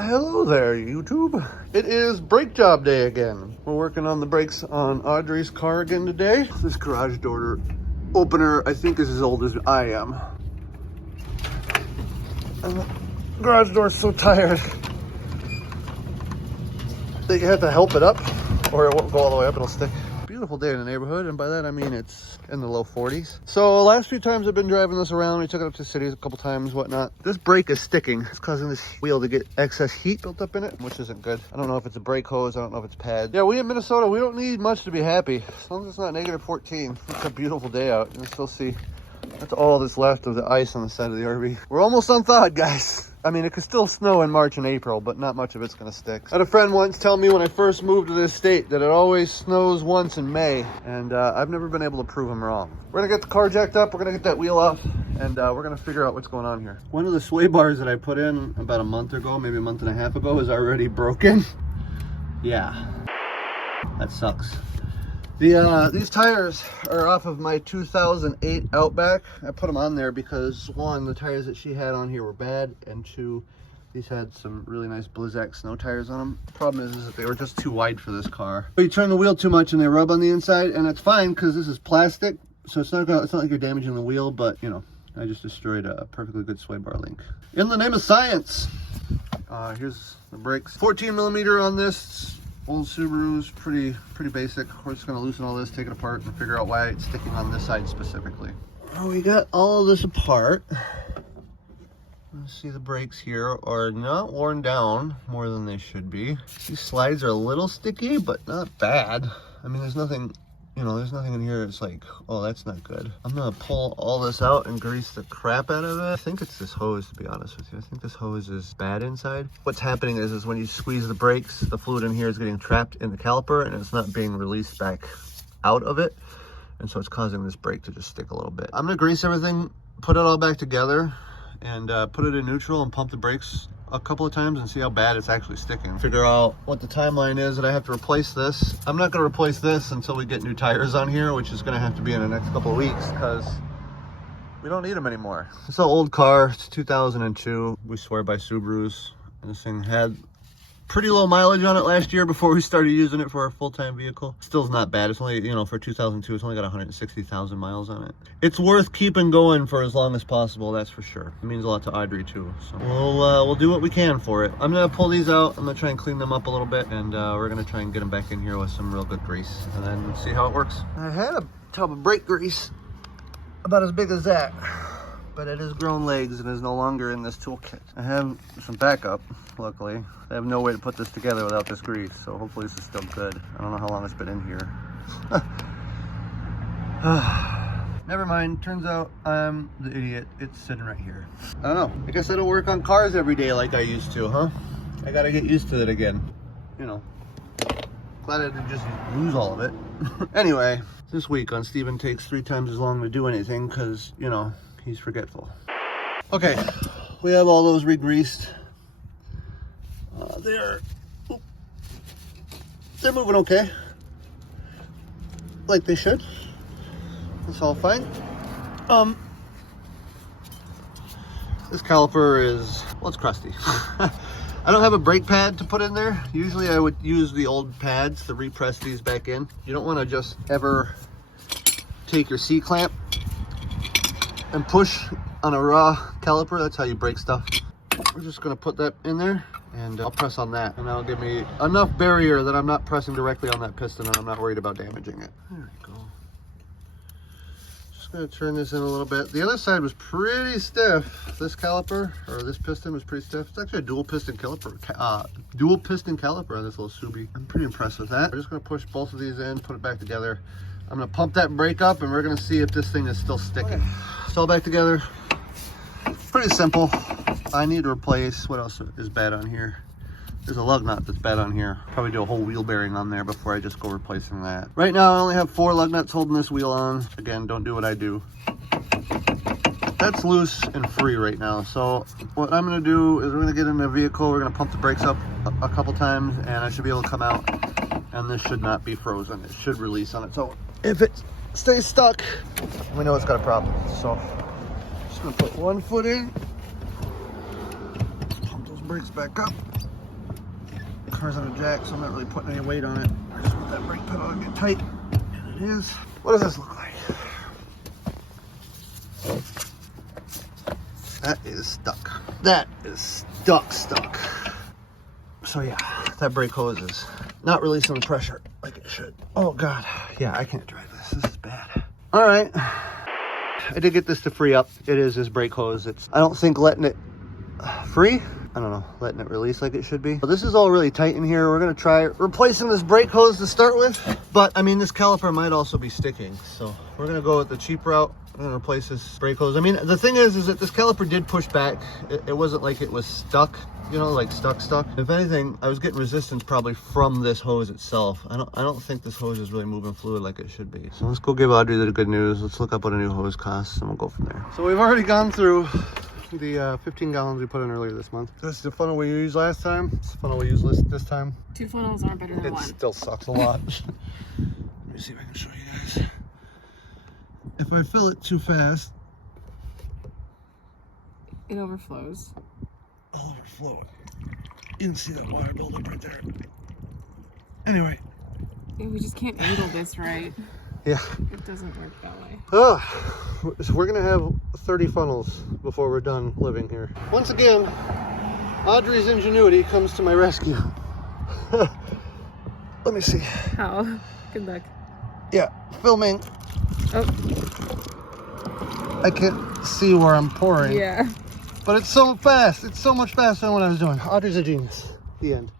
Hello there, YouTube. It is brake job day again. We're working on the brakes on Audrey's car again today. This garage door opener, I think, is as old as I am. And the garage door's so tired that you have to help it up or it won't go all the way up, it'll stick. Beautiful day in the neighborhood, and by that I mean it's in the low 40s. So last few times I've been driving this around, we took it up to cities a couple times, whatnot. This brake is sticking. It's causing this wheel to get excess heat built up in it, which isn't good. I don't know if it's a brake hose, I don't know if it's pads. Yeah, we in Minnesota, we don't need much to be happy. As long as it's not negative 14. It's a beautiful day out. You can still see that's all that's left of the ice on the side of the RV. We're almost unthawed, guys. I mean, it could still snow in March and April, but not much of it's gonna stick. I had a friend once tell me when I first moved to this state that it always snows once in May, and I've never been able to prove him wrong. We're gonna get the car jacked up, we're gonna get that wheel off, and we're gonna figure out what's going on here. One of the sway bars that I put in about a month ago, maybe a month and a half ago, is already broken. Yeah, that sucks. These tires are off of my 2008 Outback. I put them on there because, one, the tires that she had on here were bad, and two, these had some really nice Blizzak snow tires on them. The problem is that they were just too wide for this car. You turn the wheel too much and they rub on the inside, and it's fine because this is plastic, so it's not like you're damaging the wheel, but you know, I just destroyed a perfectly good sway bar link. In the name of science, here's the brakes. 14 millimeter on this. Old Subaru's pretty basic. We're just gonna loosen all this, take it apart, and figure out why it's sticking on this side specifically. Well, we got all of this apart. Let's see, the brakes here are not worn down more than they should be. These slides are a little sticky, but not bad. I mean, there's nothing, you know, there's nothing in here that's like, oh, that's not good. I'm gonna pull all this out and grease the crap out of it. I think it's this hose, to be honest with you. I think this hose is bad inside. What's happening is when you squeeze the brakes, the fluid in here is getting trapped in the caliper and it's not being released back out of it. And so it's causing this brake to just stick a little bit. I'm gonna grease everything, put it all back together, and put it in neutral and pump the brakes a couple of times and see how bad it's actually sticking. Figure out what the timeline is that I have to replace this. I'm not going to replace this until we get new tires on here, which is going to have to be in the next couple of weeks because we don't need them anymore. It's an old car. It's 2002. We swear by Subarus. And this thing had pretty low mileage on it last year before we started using it for our full-time vehicle. Still's not bad. It's only, you know, for 2002, it's only got 160,000 miles on it. It's worth keeping going for as long as possible, that's for sure. It means a lot to Audrey too, so we'll do what we can for it. I'm gonna pull these out. I'm gonna try and clean them up a little bit, and we're gonna try and get them back in here with some real good grease, and then see how it works. I had a tub of brake grease about as big as that, but it has grown legs and is no longer in this toolkit. I have some backup, luckily. I have no way to put this together without this grease, so hopefully this is still good. I don't know how long it's been in here. Never mind, turns out I'm the idiot. It's sitting right here. I don't know, I guess I don't work on cars every day like I used to, huh? I gotta get used to it again. You know, glad I didn't just lose all of it. Anyway, this week on Steven Takes 3 times as long to do anything because, you know, he's forgetful. Okay, we have all those re-greased. They're moving okay, like they should. It's all fine. This caliper is, well, it's crusty. I don't have a brake pad to put in there. Usually I would use the old pads to repress these back in. You don't want to just ever take your C-clamp and push on a raw caliper. That's how you break stuff. We're just gonna put that in there and I'll press on that, and that'll give me enough barrier that I'm not pressing directly on that piston and I'm not worried about damaging it. There we go. Just gonna turn this in a little bit. The other side was pretty stiff. This caliper, or this piston, was pretty stiff. It's actually a dual piston caliper on this little Subi. I'm pretty impressed with that. We're just gonna push both of these in, put it back together. I'm gonna pump that brake up and we're gonna see if this thing is still sticking. It's all back together. Pretty simple. I need to replace, what else is bad on here? There's a lug nut that's bad on here. Probably do a whole wheel bearing on there before I just go replacing that. Right now I only have 4 lug nuts holding this wheel on. Again, don't do what I do. That's loose and free right now. So what I'm gonna do is we're gonna get in the vehicle, we're gonna pump the brakes up a couple times, and I should be able to come out, and this should not be frozen. It should release on its own. If it stays stuck, we know it's got a problem. So just gonna put one foot in, pump those brakes back up, car's on a jack, so I'm not really putting any weight on it. I just want that brake pedal to get tight. And it is. What does this look like? That is stuck. That is stuck. So yeah, that brake hose is not releasing the pressure like it should. Oh God, yeah, I can't drive this. This is bad. All right, I did get this to free up. It is this brake hose. I don't think letting it free, I don't know, letting it release like it should be. But this is all really tight in here. We're gonna try replacing this brake hose to start with. But I mean, this caliper might also be sticking. So we're gonna go with the cheap route. I'm gonna replace this brake hose. I mean, the thing is that this caliper did push back. It wasn't like it was stuck, you know, like stuck. If anything, I was getting resistance probably from this hose itself. I don't think this hose is really moving fluid like it should be. So let's go give Audrey the good news. Let's look up what a new hose costs and we'll go from there. So we've already gone through the 15 gallons we put in earlier this month. This is the funnel we used last time. This is the funnel we used this time. 2 funnels aren't better than one. It still sucks a lot. Let me see if I can show you guys. If I fill it too fast, it overflows. I'll overflow it. You can see that water buildup right there. Anyway. Yeah, we just can't handle this right. Yeah. It doesn't work that way. So we're gonna have 30 funnels before we're done living here. Once again, Audrey's ingenuity comes to my rescue. Let me see. How? Good luck. Yeah, filming. Oh. I can't see where I'm pouring. Yeah. But it's so fast. It's so much faster than what I was doing. Audrey's a genius. The end.